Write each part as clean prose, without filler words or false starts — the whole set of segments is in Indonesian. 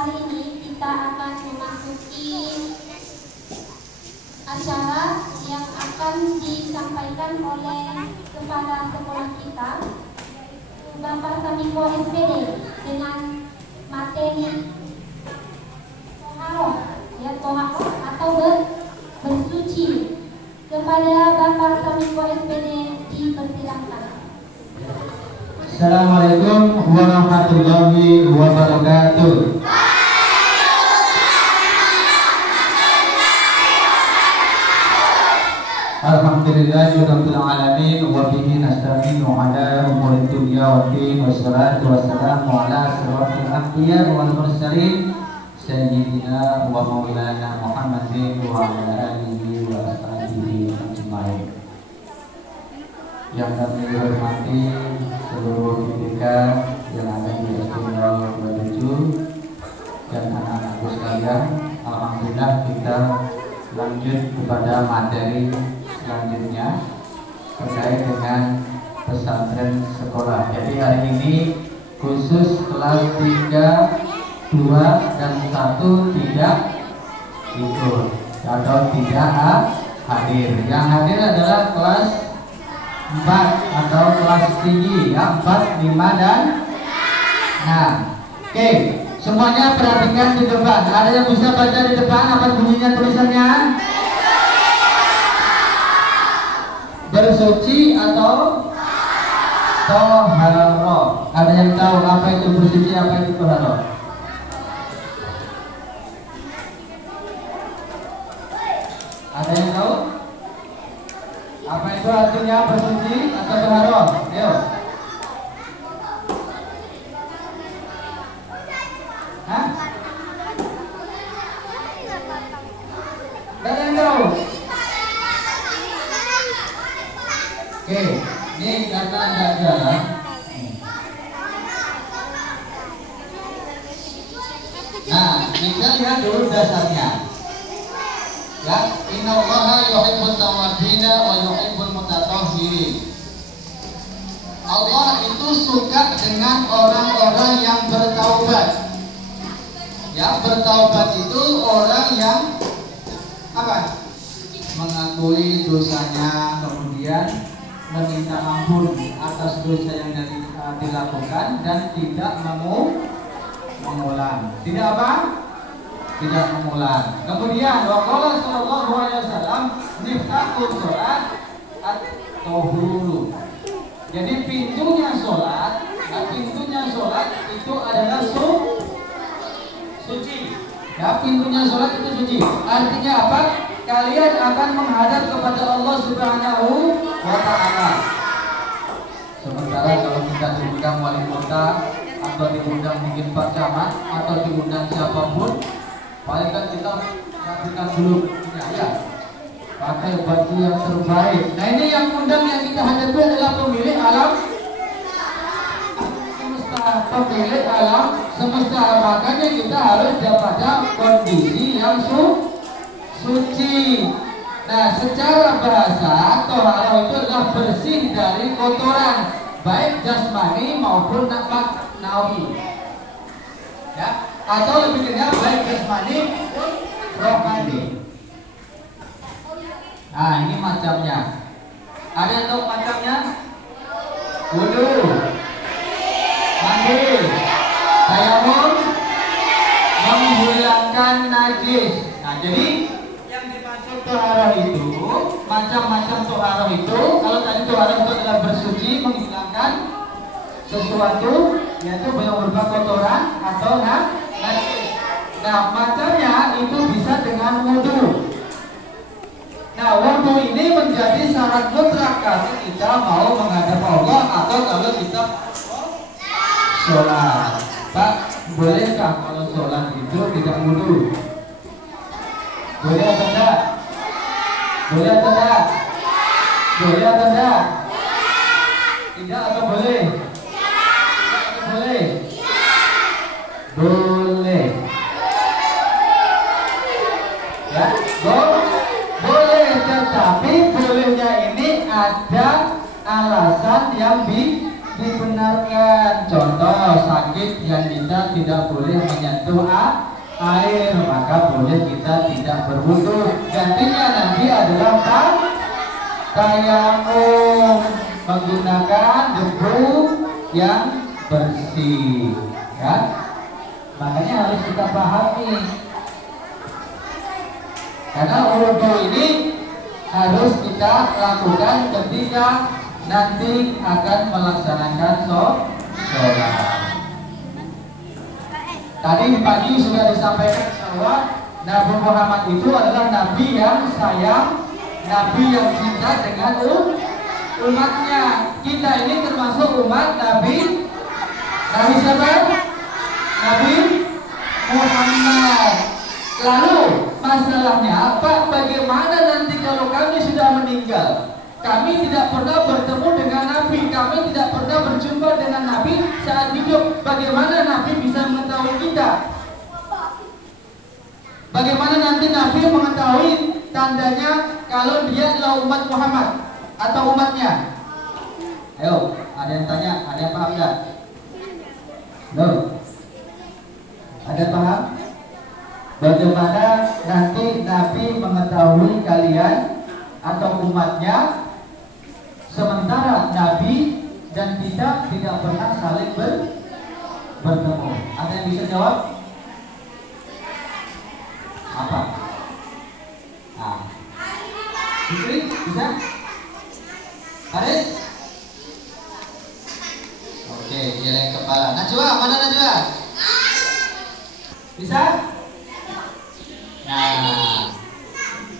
hari ini kita akan memasuki acara yang akan disampaikan oleh kepala sekolah kita, Bapak Samiko SPD, dengan materi toharoh, ya, toharoh atau bersuci. Kepada Bapak Samiko SPD dipersilakan. Assalamualaikum warahmatullahi wabarakatuh. Alhamdulillahirabbil alamin wa bihi nasta'inu ala umuri dunya waddin wassalatu wassalamu ala asyrafil anbiya wal mursalin sayyidina wa maulana Muhammadin wa ala alihi wa ashabihi ajmain. Yang kami hormati seluruh PPK yang ada di SD 027 dan anak-anakku sekalian, alhamdulillah kita lanjut kepada materi selanjutnya terkait dengan pesantren sekolah. Jadi hari ini khusus kelas 3, 2, dan 1 tidak ikut atau tidak hadir. Yang hadir adalah kelas 4 atau kelas tinggi, ya, 4, 5, dan 6. Oke, semuanya perhatikan di depan. Ada yang bisa baca di depan apa bunyinya tulisannya? Bersuci atau toharoh. Ada yang tahu apa itu bersuci, apa itu toharoh? Ada yang tahu? Apa itu artinya bersuci atau toharoh? Ayo. Hah? Ada yang tahu? Oke, ini karena ada jalan. Nah, kita lihat dulu dasarnya. Ya, innallaha yuhibbut tawwabina wa yuhibbul mutatahhirin. Allah itu suka dengan orang-orang yang bertaubat. Ya, bertaubat itu orang yang apa? Mengakui dosanya, kemudian meminta ampun atas dosa yang dilakukan dan tidak mengulang. Tidak apa? Tidak mengulang. Kemudian waqala sallallahu alaihi wasallam miftahul sholat at-tahuru. Jadi pintunya sholat itu adalah suci. Ya, pintunya sholat itu suci. Artinya apa? Kalian akan menghadap kepada Allah Subhanahu wa Ta'ala. Sementara kalau kita diundang wali kota atau diundang mungkin Pak Camat atau diundang siapapun, paling kan kita lakukan dulu ya, pakai baju yang terbaik. Nah, ini yang undang yang kita hadapi adalah pemilik alam semesta, pemilik alam semesta. Makanya kita harus pada kondisi yang suci. Nah, secara bahasa toharoh itu adalah bersih dari kotoran baik jasmani maupun nawi. Ya, atau lebih kenyal baik jasmani maupun rohani. Nah, ini macamnya. Ada yang tahu macamnya? Wudu, mandi, tayamum, menghilangkan najis. Nah, jadi yang dimaksud toharoh itu, macam-macam toharoh itu, kalau tadi toharoh itu adalah bersuci, menghilangkan sesuatu, yaitu berupa kotoran atau najis. Nah, macamnya itu bisa dengan wudu. Nah, wudu ini menjadi syarat mutlak kalau kita mau menghadap Allah atau kalau kita sholat. Pak, bolehkah kalau sholat itu tidak wudu? Boleh atau tidak? Boleh atau tidak? Boleh atau tidak? Tidak atau boleh? Tidak atau boleh? Boleh. Ya, boleh, tetapi bolehnya ini ada alasan yang dibenarkan. Contoh, kalau sakit yang kita tidak boleh menyentuh air, maka boleh kita tidak berwudu. Gantinya nanti adalah tayamum, menggunakan debu yang bersih, ya. Makanya harus kita pahami, karena wudu ini harus kita lakukan ketika nanti akan melaksanakan sholat. Tadi pagi sudah disampaikan bahwa Nabi Muhammad itu adalah Nabi yang sayang, Nabi yang cinta dengan umatnya. Kita ini termasuk umat Nabi siapa? Nabi Muhammad. Lalu masalahnya apa? Bagaimana nanti kalau kami sudah meninggal? Kami tidak pernah bertemu dengan Nabi, kami tidak pernah berjumpa dengan Nabi saat hidup. Bagaimana Nabi bisa mengetahui kita? Bagaimana nanti Nabi mengetahui tandanya kalau dia adalah umat Muhammad atau umatnya? Ayo, ada yang tanya, ada yang paham nggak? Loh, ada paham? Bagaimana nanti Nabi mengetahui kalian atau umatnya, sementara Nabi dan kita tidak pernah saling bertemu? Ada yang bisa jawab? Apa? Nah, bisa? Haris? Oke, geleng kepala. Najwa, mana Najwa? Bisa? Nah,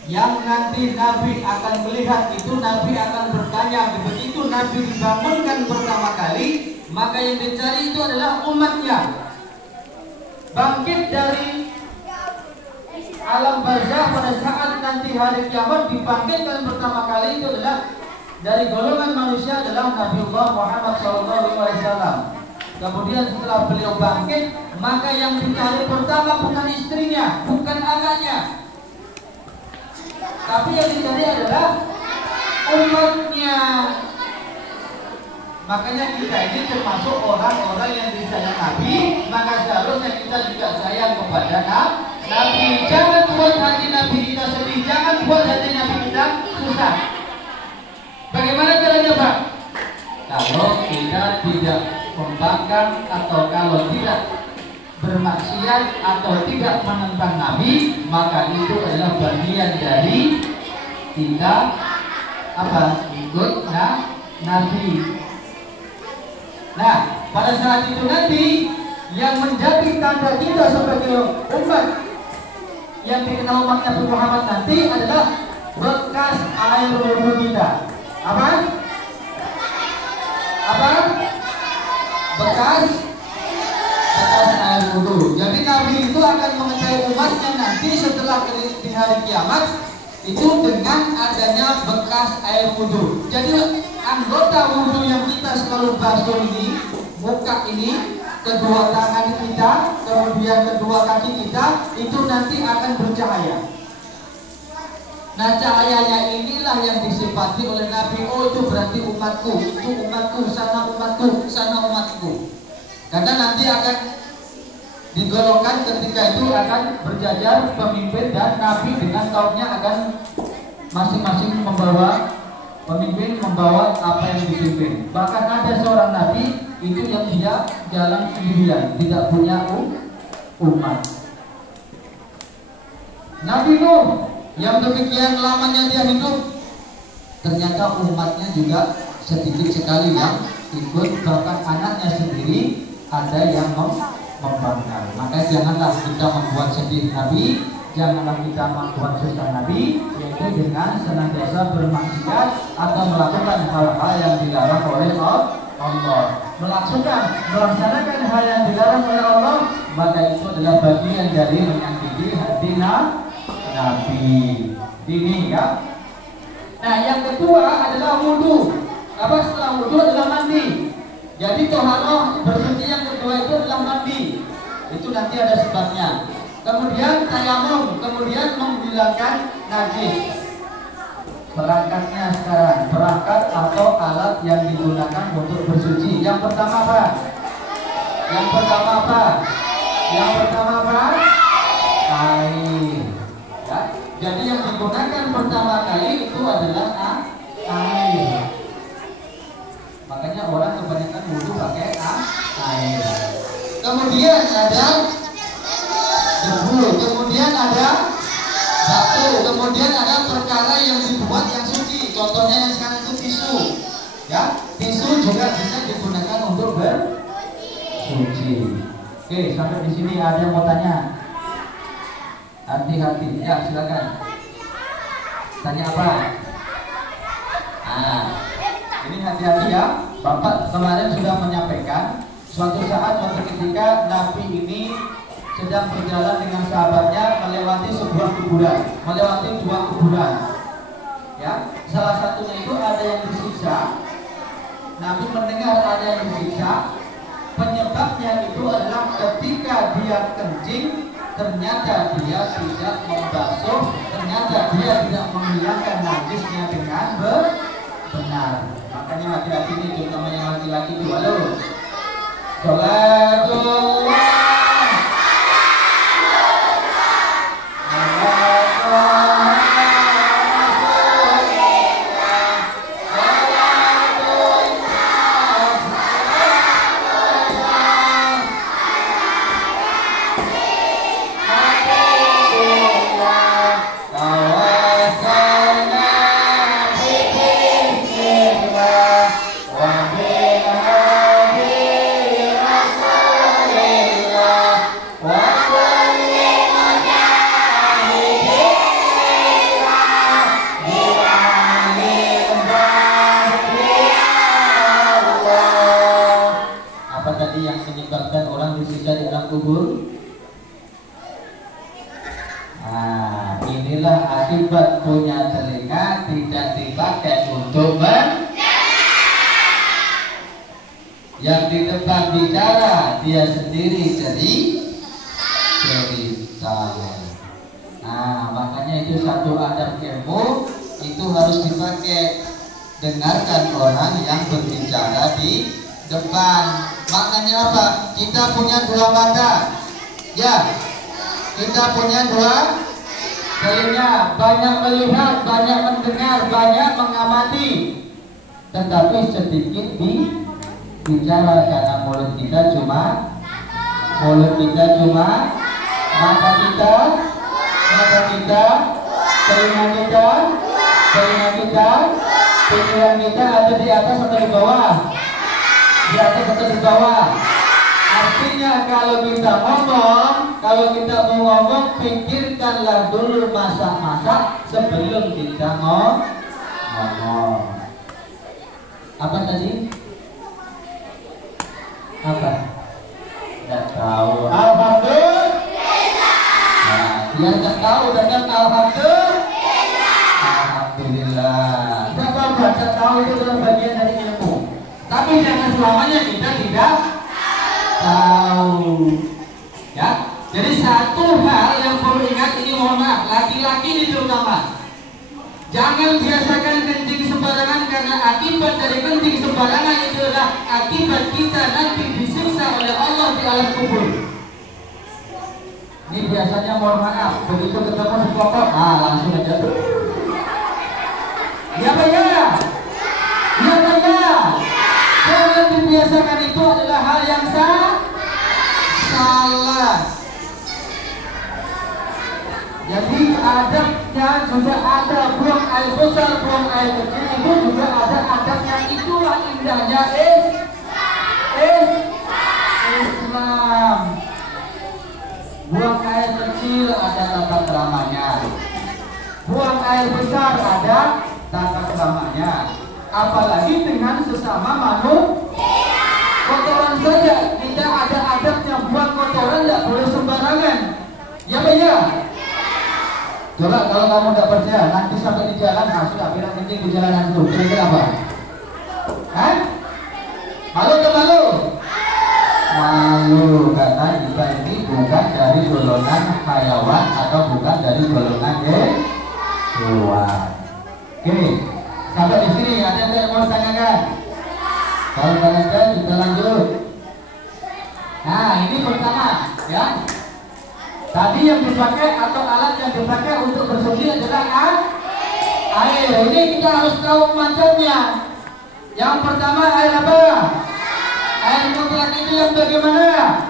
yang nanti Nabi akan melihat itu, Nabi akan bertanya. Begitu Nabi dibangunkan pertama kali, maka yang dicari itu adalah umatnya. Bangkit dari alam barzakh pada saat nanti hari kiamat, dibangkitkan pertama kali itu adalah dari golongan manusia adalah Nabiullah Muhammad SAW. Kemudian setelah beliau bangkit, maka yang dicari pertama bukan istrinya, bukan anaknya, tapi yang dicari adalah umatnya. Makanya kita ini termasuk orang-orang yang disayang Nabi, maka seharusnya kita juga sayang kepada Nabi. Jangan buat hati Nabi kita sedih, jangan buat hati Nabi kita susah. Bagaimana caranya, Pak? Kalau kita tidak membangkang atau kalau tidak bermaksiat atau tidak menentang Nabi, maka itu adalah bagian dari kita ikut Nabi. Nah, pada saat itu nanti yang menjadi tanda kita sebagai umat yang dikenal umat Nabi Muhammad nanti adalah bekas air wudhu kita. Apa? Bekas air wudhu. Jadi Nabi itu akan mengetahui umatnya nanti setelah di hari kiamat itu dengan adanya bekas air wudhu. Jadi anggota wudhu yang kita selalu basuh ini, muka ini, kedua tangan kita, kemudian kedua kaki kita, itu nanti akan bercahaya. Nah, cahayanya inilah yang disifati oleh Nabi. Oh, itu berarti umatku, itu umatku, sana umatku, sana umatku. Karena nanti akan digolongkan, ketika itu akan berjajar pemimpin, dan Nabi dengan kaumnya akan masing-masing membawa pemimpin, membawa apa yang dipimpin. Bahkan ada seorang Nabi itu yang dia jalan sendirian, tidak punya umat. Nabi Nuh yang demikian lamanya dia hidup, ternyata umatnya juga sedikit sekali yang ikut, bahkan anaknya sendiri ada yang membangkang. Maka janganlah kita membuat sedih Nabi, janganlah kita membuat susah Nabi, yaitu dengan senantiasa bermaksiat atau melakukan hal-hal yang dilarang oleh Allah. Melaksanakan hal yang dilarang oleh Allah, maka itu adalah bagian dari menyakiti hati Nabi. Ini ya. Nah, yang kedua adalah wudhu. Apa setelah wudhu adalah mandi. Jadi toharoh bersuci yang kedua itu adalah mandi. Itu nanti ada sebabnya. Kemudian tayamum, kemudian menghilangkan najis. Perangkatnya sekarang, perangkat atau alat yang digunakan untuk bersuci. Yang pertama apa? Yang pertama apa? Yang pertama apa? Air. Ya. Jadi yang digunakan pertama kali itu adalah air. Makanya orang kebanyakan wudhu pakai air. Kemudian ada debu, kemudian ada batu, kemudian ada perkara yang dibuat yang suci. Contohnya yang sekarang itu tisu. Ya, tisu juga bisa digunakan untuk bersuci. Oke, sampai di sini ada yang mau tanya? Hati-hati, ya silakan. Tanya apa? Ini hati-hati ya. Bapak kemarin sudah menyampaikan suatu saat, suatu ketika Nabi ini sedang berjalan dengan sahabatnya melewati sebuah kuburan, melewati dua kuburan. Ya, salah satunya itu ada yang disiksa. Nabi mendengar ada yang disiksa. Penyebabnya itu adalah ketika dia kencing, ternyata dia tidak membasuh, ternyata dia tidak menghilangkan najisnya dengan benar. Makanya hati-hati ini, terutama yang laki-laki juga loh. Salatullah kubur. Nah, inilah akibat punya telinga tidak dipakai untuk yang di depan bicara, dia sendiri cerita. Nah, makanya itu satu adab ilmu itu harus dipakai. Dengarkan orang yang berbicara di depan. Maknanya apa? Kita punya dua mata, ya. Kita punya dua telinga, banyak melihat, banyak mendengar, banyak mengamati, tetapi sedikit bicara karena mulut kita cuma mata kita, telinga kita, pikiran kita ada di atas atau di bawah? Di atas atau di bawah? Artinya kalau kita mau ngomong, pikirkanlah dulu masak-masak sebelum kita ngomong. Apa tadi? Apa? Tidak tahu. Alhamdulillah. Nah, dia tidak tahu dengan alhamdulillah. Siapa baca tahu itu adalah bagian dari ilmu. Tapi jangan selamanya kita tidak tahu. Ya. Jadi satu hal yang perlu ingat ini, mohon maaf, laki-laki ini terutama. Jangan biasakan kencing sembarangan, karena akibat dari kencing sembarangan itu adalah akibat kita nanti disiksa oleh Allah di alam kubur. Ini biasanya mohon maaf, begitu ketemu di pokok, langsung aja. Ya Pak ya? Ya Pak ya? Jangan dibiasakan, itu adalah hal yang salah. Jadi adabnya juga ada, buang air besar, buang air kecil itu juga ada adabnya. Itulah indahnya Islam. Buang air kecil ada tata keramanya, buang air besar ada tata keramanya. Apalagi dengan sesama manusia. Kotoran saja kita ada adabnya, buang kotoran tidak boleh sembarangan. Ya Pak ya? Coba kalau kamu tidak percaya, nanti sampai di jalan, sudah bilang kencing di jalanan itu, kira-kira apa? Hah? Malu atau malu? Malu, karena kita ini bukan dari golongan hayawan atau bukan dari golongan hewan. Oke, sampai di sini ada yang mau tanyakan? Kalau tanyakan kita lanjut. Nah, ini pertama, ya. Tadi yang dipakai atau alat yang dipakai untuk bersuci adalah air. Ini kita harus tahu macamnya. Yang pertama air apa? Air mutlak itu yang bagaimana?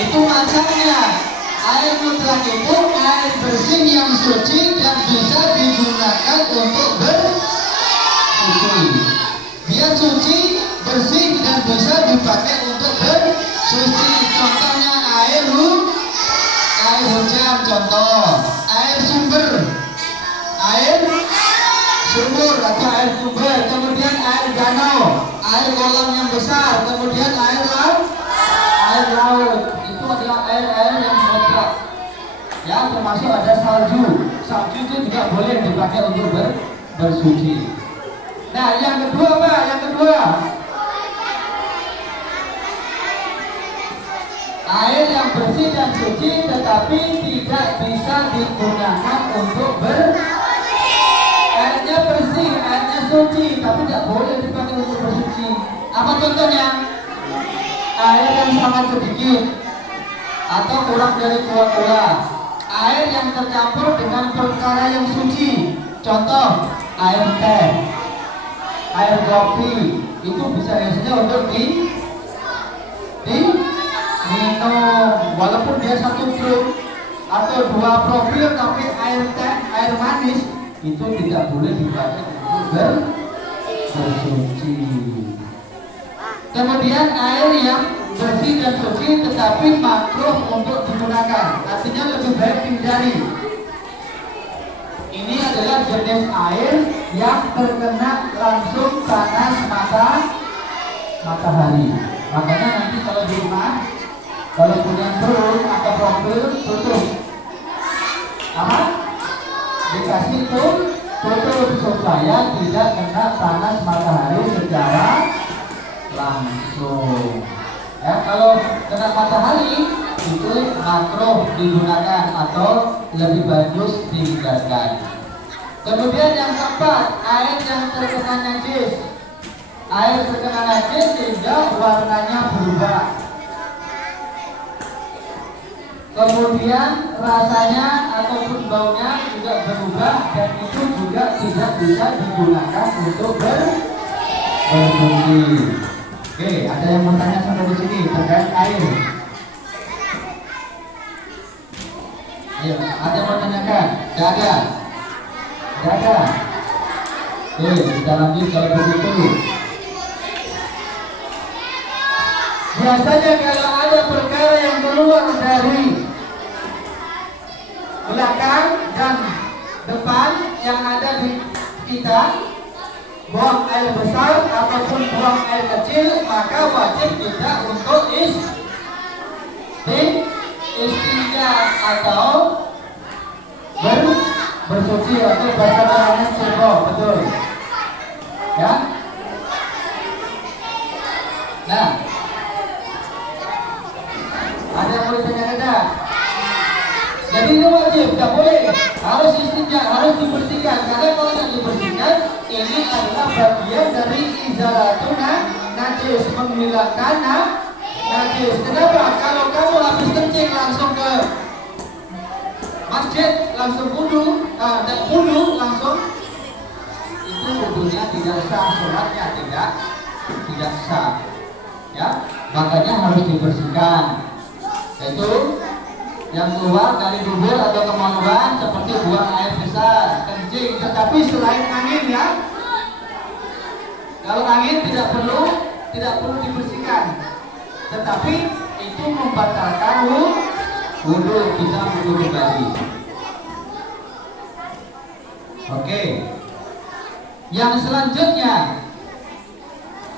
Itu macamnya. Air mutlak itu air bersih yang suci dan bisa digunakan untuk bersuci. Dia suci, bersih dan bisa dipakai untuk bersuci. Contohnya air hujan, contoh air sumber atau air sumber, kemudian air danau, air kolam yang besar, kemudian air laut. Itu adalah air yang mutlak. Ya, termasuk ada salju itu juga boleh dipakai untuk bersuci. Nah, yang kedua apa? Yang kedua, air yang bersih dan suci tetapi tidak bisa digunakan untuk airnya bersih, airnya suci tapi tidak boleh dipakai untuk bersuci. Apa contohnya? Air yang sangat sedikit atau kurang dari 2 gula. Air yang tercampur dengan perkara yang suci. Contoh, air teh, air kopi, itu bisa biasanya untuk minum, walaupun dia 1 truk atau 2 profil, tapi air teh, air manis itu tidak boleh dipakai untuk bersuci. Kemudian air yang bersih dan suci tetapi makruh untuk digunakan, artinya lebih baik dihindari. Ini adalah jenis air yang terkena langsung panas matahari. Makanya nanti kalau di rumah, kalau punya perut atau profil, tutup. Apa? Dikasih tutup supaya tidak kena panas matahari secara langsung. Ya, kalau kena matahari itu makruh digunakan atau lebih bagus dihindarkan. Kemudian yang keempat, air yang terkena najis. Air terkena najis sehingga warnanya berubah. Kemudian rasanya ataupun baunya juga berubah dan itu juga tidak bisa digunakan untuk bersuci. Oke, ada yang mau tanya sampai di sini terkait air? Ayo, ada yang mau tanyakan? Tidak ada. Oke, kita lanjut kalau begitu. Biasanya kalau ada perkara yang keluar dari belakang dan depan yang ada di kita, buang air besar ataupun buang air kecil, maka wajib kita untuk istinja atau bersuci atau bahasa namanya sirbo, betul ya. Nah, ada yang boleh tanya? Jadi itu wajib, tidak boleh, harus istinja, harus dibersihkan. Karena kalau tidak dibersihkan, ini adalah bagian dari izalatuna najis, menghilangkan najis. Kenapa? Kalau kamu habis kencing langsung ke masjid, langsung wudu, dan wudu langsung, itu wudunya tidak sah, sholatnya tidak sah. Ya, makanya harus dibersihkan. Yaitu yang keluar dari dubur atau kemaluan seperti buang air besar, kencing, tetapi selain angin ya. Kalau angin tidak perlu dibersihkan, tetapi itu membatalkan wudu, bisa wudu kembali. Oke. Yang selanjutnya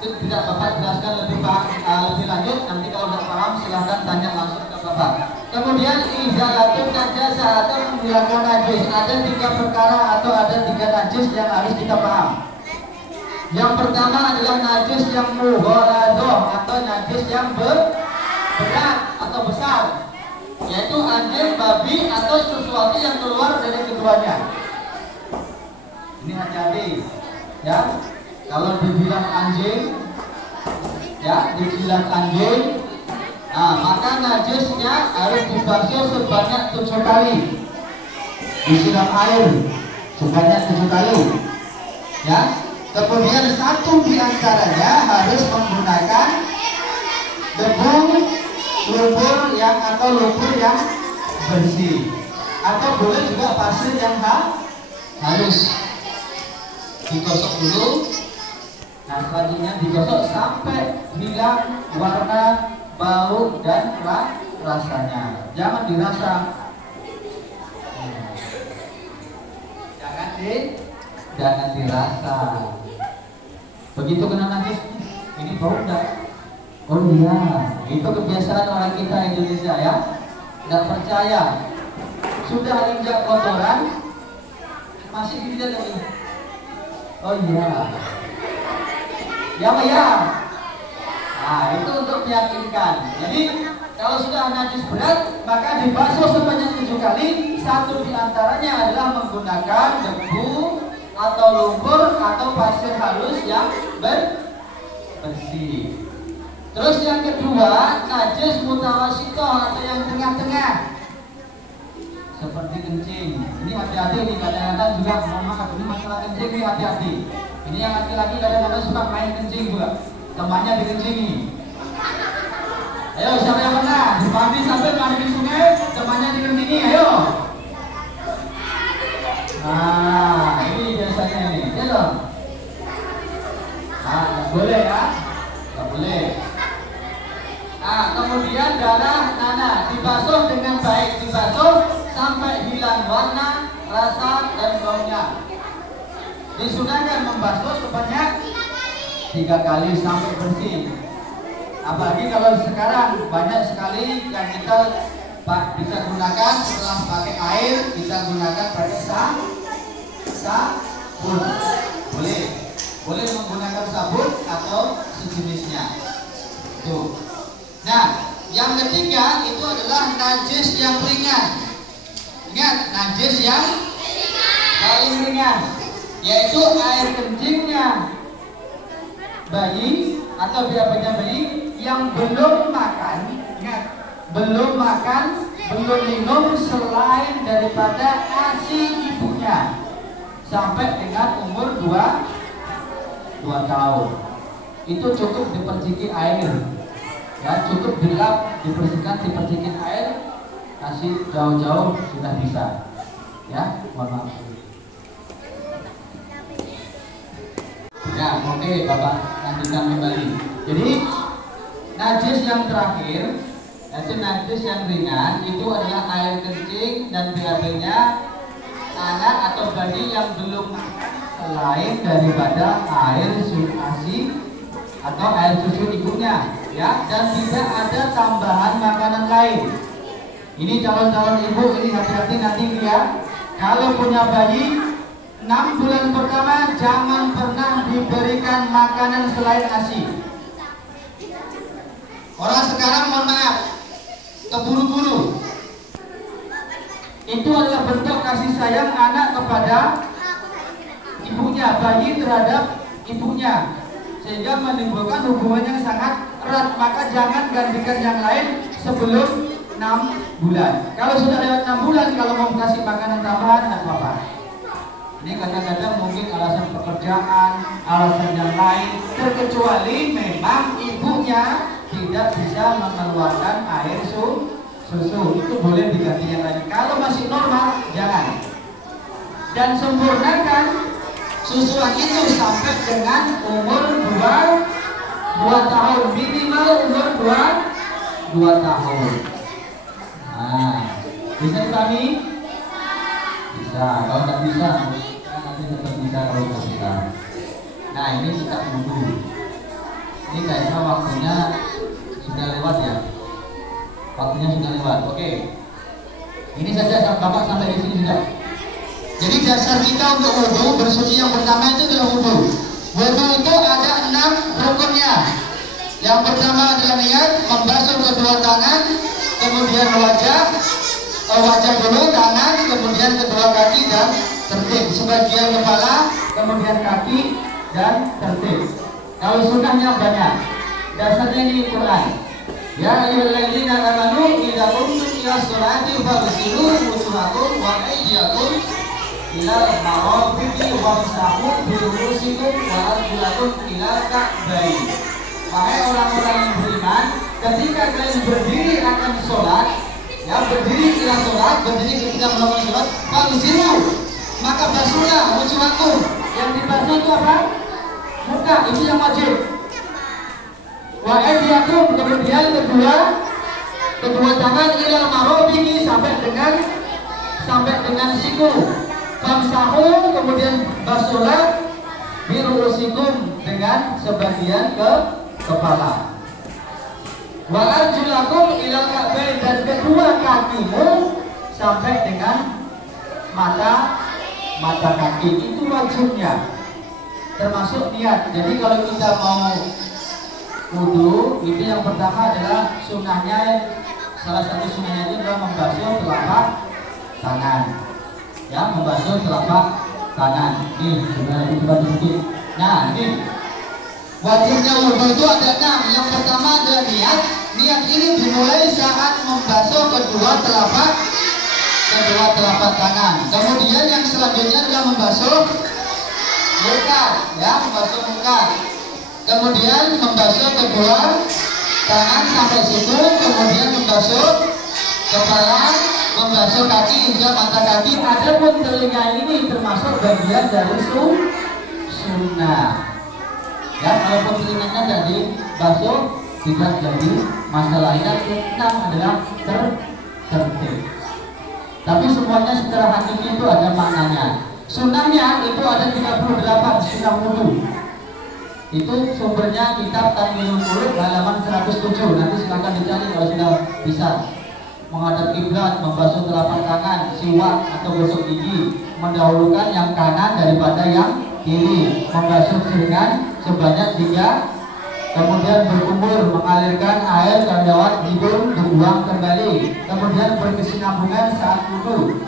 itu tidak Bapak jelaskan lebih lanjut. Nanti kalau tidak paham silahkan tanya langsung ke Bapak. Kemudian izalatun najasah atau menghilangkan najis. Ada 3 perkara atau ada 3 najis yang harus kita paham. Yang pertama adalah najis yang mughaladoh atau najis yang berat atau besar, yaitu anjing, babi atau sesuatu yang keluar dari keduanya. Ini hati-hati, ya. Kalau dibilang anjing, ya, dibilang anjing, nah, maka najisnya harus dibasuh sebanyak 7 kali. Disiram air sebanyak 7 kali, ya. Kemudian satu di antaranya harus menggunakan debu, lumpur yang atau lumpur yang bersih, atau boleh juga pasir yang halus. Digosok dulu. Nah, selanjutnya digosok sampai hilang warna, bau dan rasanya. Jangan dirasa. Jangan dirasa. Begitu kena najis, ini bau enggak? Oh iya, itu kebiasaan orang kita Indonesia ya. Enggak percaya. Sudah injak kotoran, masih dilihat lagi. Oh iya. Ya Pak ya. Nah, itu untuk meyakinkan. Jadi kalau sudah najis berat, maka dibasuh sebanyak 7 kali. Satu di antaranya adalah menggunakan debu atau lumpur atau pasir halus yang bersih. Terus yang kedua, najis mutawasitoh atau yang tengah-tengah, seperti kencing. Ini hati-hati nih, kadang-kadang juga mohon maaf, ini masalah kencing nih, hati-hati. Ini yang laki-laki kadang-kadang suka main kencing juga, temannya dikencingi. Ayo, siapa yang pernah dipahami sampai mandi di sungai, temannya dikencingi, ayo. Nah, ini biasanya nih, ya dong. Nah, nggak boleh ya, nggak boleh. Nah, kemudian darah nanah dibasuh dengan baik, dibasuh sampai hilang warna, rasa dan baunya. Disunahkan membasuh sebanyak 3 kali sampai bersih. Apalagi kalau sekarang banyak sekali yang kita bisa gunakan setelah pakai air, kita gunakan pakai sabun. Boleh menggunakan sabun atau sejenisnya. Tuh. Nah, yang ketiga itu adalah najis yang ringan. Ingat, najis yang paling ringan, yaitu air kencingnya bayi atau BAB-nya bayi yang belum makan. Ingat, belum makan, belum minum selain daripada ASI ibunya sampai dengan umur 2 tahun. Itu cukup diperciki air. Ya, cukup dilap, dibersihkan, dipercikin air, kasih jauh-jauh sudah bisa. Ya, mohon maaf. Ya, oke, Bapak lanjutkan kembali. Jadi najis yang terakhir, yaitu najis yang ringan, itu adalah air kencing dan BAB-nya anak atau bayi yang belum selain daripada air ASI atau air susu ibunya, ya, dan tidak ada tambahan makanan lain. Ini calon-calon ibu, ini hati-hati nanti ya. Kalau punya bayi 6 bulan pertama jangan pernah diberikan makanan selain ASI. Orang sekarang mohon maaf, keburu-buru. Itu adalah bentuk kasih sayang anak kepada ibunya, bayi terhadap ibunya, sehingga menimbulkan hubungan yang sangat erat. Maka jangan gantikan yang lain sebelum 6 bulan. Kalau sudah lewat 6 bulan, kalau mau kasih makanan tambahan, tidak apa-apa. Ini kadang-kadang mungkin alasan pekerjaan, alasan yang lain, terkecuali memang ibunya tidak bisa mengeluarkan air susu, itu boleh diganti yang lain. Kalau masih normal, jangan. Dan sempurnakan susuan itu sampai dengan umur 2 tahun, minimal umur 2 tahun. Nah, bisa dipahami? Bisa. Kalau nggak bisa, nanti tetap bisa kalau nggak bisa. Nah, ini kita tunggu. Ini kayaknya waktunya sudah lewat ya. Waktunya sudah lewat. Oke. Ini saja Bapak sampai di sini sudah. Jadi dasar kita untuk wudu bersuci yang pertama itu adalah wudu. Wudu itu ada 6 rukunnya. Yang pertama adalah niat, membasuh kedua tangan, kemudian wajah dulu, tangan, kemudian kedua kaki dan tertib. Sebagian kepala, kemudian kaki, dan tertib. Kalau sunnahnya banyak. Dasarnya ini Quran. Ya ayyuhalladzina amanu idza qumtum ila sholati faghsilu wujuhakum wa aydiyakum ila al-marafiqi wamsahu bi ru'usikum wa arjulakum ila al-ka'bayn. Wahai orang-orang yang beriman, ketika kalian berdiri akan sholat, ya berdiri ila sholat, berdiri ketika melakukan sholat, faghsilu, maka basuhlah wujuhakum. Yang dibasuh itu apa? Muka, itu yang wajib. Wa aydiyakum, kemudian kedua tangan ilal marafiqi sampai dengan siku. Famsahu, kemudian basuhlah biru'usikum, dengan sebagian ke kepala. Wa arjulakum ilal ka'bayn, dan kedua kakimu sampai dengan mata kaki. Itu wajibnya, termasuk niat. Jadi kalau kita mau wudu, itu yang pertama adalah sunnahnya, salah satu sunnahnya itu adalah membasuh telapak tangan. Ya, membasuh telapak tangan. Nih, sudah dicoba sedikit. Nah, ini wajibnya wudu itu ada 6. Yang pertama adalah niat. Niat ini dimulai saat membasuh kedua telapak tangan. Kemudian yang selanjutnya adalah membasuh muka, ya, membasuh muka. Kemudian membasuh kedua tangan sampai situ, kemudian membasuh kepala, membasuh kaki hingga mata kaki. Adapun telinga ini termasuk bagian dari sunnah. Ya, walaupun telinganya tidak dibasuh tidak jadi masalah. Yang keenam adalah tertib. Tapi semuanya secara hakiki itu ada maknanya. Sunnahnya itu ada 38 sunnah wudu. Itu sumbernya kitab Tanwirul Qulub halaman 107. Nanti silakan dicari kalau sudah bisa. Menghadap kiblat, membasuh telapak tangan, siwak atau gosok gigi, mendahulukan yang kanan daripada yang kiri, membasuh keringat sebanyak 3, kemudian berkumur, mengalirkan air ke lewat hidung, dibuang kembali, kemudian berkesinambungan saat wudu.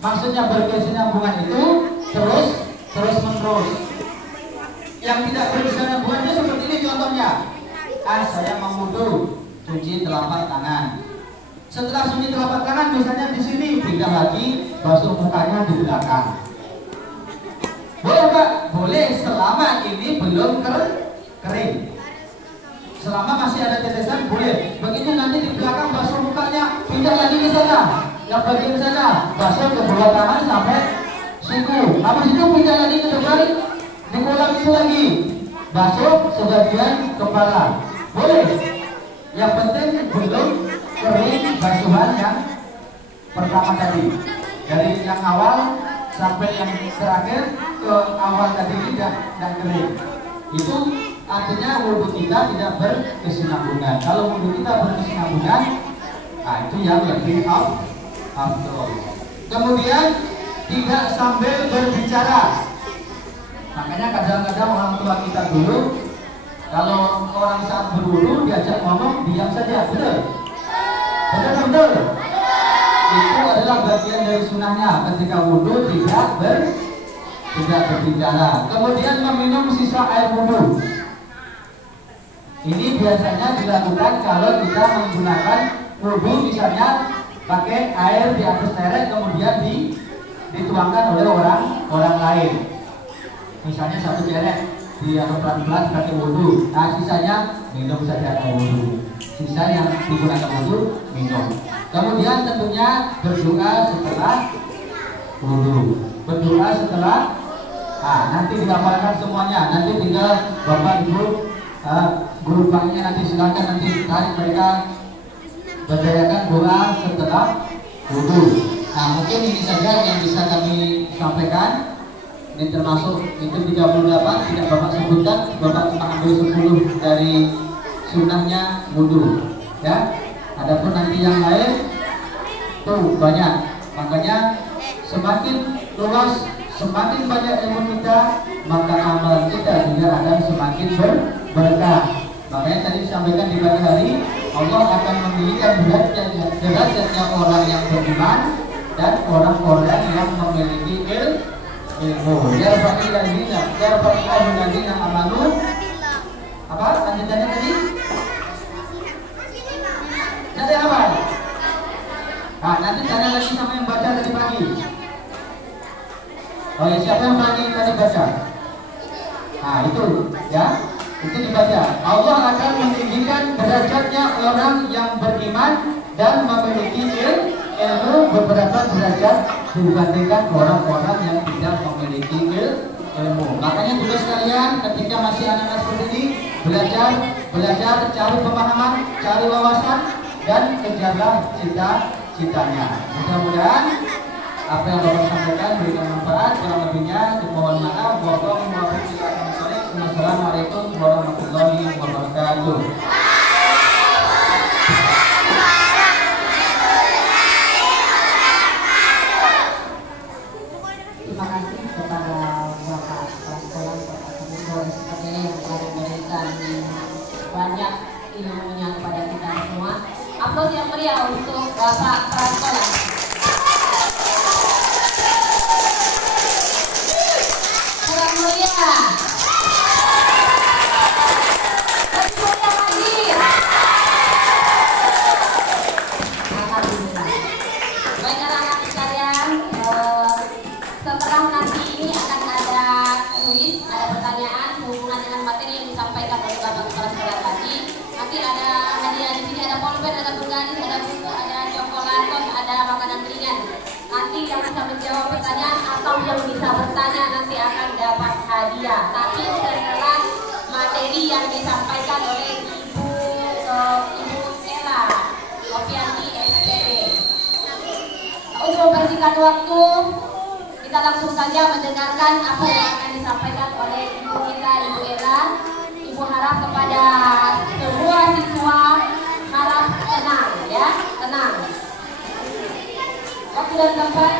Maksudnya berkesinambungan itu terus menerus. Yang tidak berkesinambungan itu seperti ini contohnya. Saya mau wudu, cuci telapak tangan. Setelah cuci telapak tangan, misalnya di sini, pindah lagi, basuh mukanya di belakang. Boleh Pak? Boleh, selama ini belum kering. Selama masih ada tetesan boleh. Begitu nanti di belakang basuh mukanya, pindah lagi ke sana. Yang bagian sana, basuh ke bawah tangan sampai siku. Habis itu pindah lagi ke depan, diulang itu lagi. Basuh sebagian kepala. Boleh. Yang penting belum kering basuhan yang pertama tadi. Dari yang awal sampai yang terakhir ke awal tadi tidak kering. Itu artinya wudu kita tidak berkesinambungan. Kalau wudu kita berkesinambungan, nah itu yang lebih afdol. Kemudian tidak sambil berbicara. Makanya kadang-kadang orang tua kita dulu, kalau orang saat berwudu diajak ngomong, diam saja, betul? Betul. Itu adalah bagian dari sunnahnya. Ketika wudu tidak berbicara. Kemudian meminum sisa air wudu. Ini biasanya dilakukan kalau kita menggunakan wudu, misalnya pakai air di atas terek kemudian dituangkan oleh orang lain. Misalnya satu terek di atas pelan-pelan pakai wudu. Nah sisanya minum saja air wudu. Sisa yang digunakan wudu minum. Kemudian tentunya berdoa setelah wudu. Berdoa setelah, nanti dihafalkan semuanya. Nanti tinggal Bapak Ibu guru banknya nanti silakan nanti tarik mereka berdayakan doa setelah wudu. Nah mungkin ini saja yang bisa kami sampaikan. Ini termasuk itu 38 tidak Bapak sebutkan, Bapak cuma ambil 10 dari sunnahnya wudu. Ya, adapun nanti yang lain tuh banyak. Makanya semakin luas, semakin banyak ilmu kita, maka amal kita juga akan semakin berkah. Makanya tadi disampaikan di pagi hari, Allah akan memilihkan derajatnya orang yang beriman dan orang-orang yang memiliki ilmu. Yarfa'illahu alladziina amanu. Apa lanjutannya tadi? Nanti apa? Nah, nanti jangan lagi sama yang baca tadi pagi. Oh ya, siapa yang tadi baca? Nah itu ya, itu dibaca. Allah akan meninggikan derajatnya orang yang beriman dan memiliki ilmu beberapa derajat dibandingkan orang-orang yang tidak memiliki ilmu. Makanya tugas kalian ketika masih anak-anak seperti ini, belajar, cari pemahaman, cari wawasan, dan kejarlah cita-citanya. Mudah-mudahan apa yang Bapak sampaikan berikan manfaat. Kurang lebihnya mohon maaf. Wassalamualaikum warahmatullahi wabarakatuh. Terima kasih kepada Bapak Kepala Sekolah Bapak Kemenko SPD yang telah memberikan banyak ilmunya kepada kita semua. Aplaus yang meriah untuk Bapak Kepala Sekolah. Kurang meriah. Lebih meriah lagi. Alhamdulillah. Baik anak-anak sekalian, setelah nanti ini akan ada kuis, ada pertanyaan sehubungan dengan materi yang disampaikan oleh Bapak Kepala Sekolah tadi. Nanti ada hadiah di sini, ada pulpen, ada penggaris, ada buku, ada coklatos, ada makanan ringan. Nanti yang bisa menjawab pertanyaan atau yang bisa bertanya nanti akan dapat hadiah. Tapi setelah materi yang disampaikan oleh Ibu Ella Novianti SPD. Untuk mempersingkat waktu, kita langsung saja mendengarkan apa yang akan disampaikan oleh ibu kita, Ibu Ella. Ibu harap kepada semua siswa harap tenang, ya, tenang. Waktu dan tempat